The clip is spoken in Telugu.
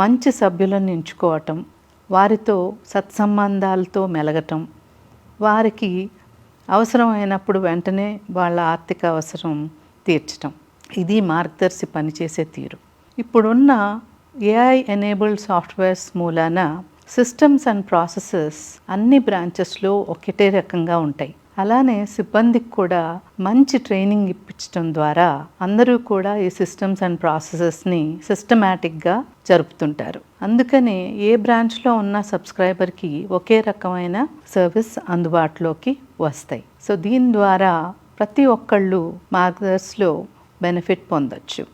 మంచి సభ్యులను ఎంచుకోవటం, వారితో సత్సంబంధాలతో మెలగటం, వారికి అవసరమైనప్పుడు వెంటనే వాళ్ళ ఆర్థిక అవసరం తీర్చటం, ఇది మార్గదర్శి పనిచేసే తీరు. ఇప్పుడున్న ఏఐ ఎనేబుల్డ్ సాఫ్ట్వేర్స్ మూలాన సిస్టమ్స్ అండ్ ప్రాసెసెస్ అన్ని బ్రాంచెస్లో ఒకటే రకంగా ఉంటాయి. అలానే సిబ్బందికి కూడా మంచి ట్రైనింగ్ ఇప్పించడం ద్వారా అందరూ కూడా ఈ సిస్టమ్స్ అండ్ ప్రాసెసెస్ని సిస్టమేటిక్గా జరుపుతుంటారు. అందుకనే ఏ బ్రాంచ్లో ఉన్న సబ్స్క్రైబర్కి ఒకే రకమైన సర్వీస్ అందుబాటులోకి వస్తాయి. సో దీని ద్వారా ప్రతి ఒక్కళ్ళు మార్గదర్శిలో బెనిఫిట్ పొందొచ్చు.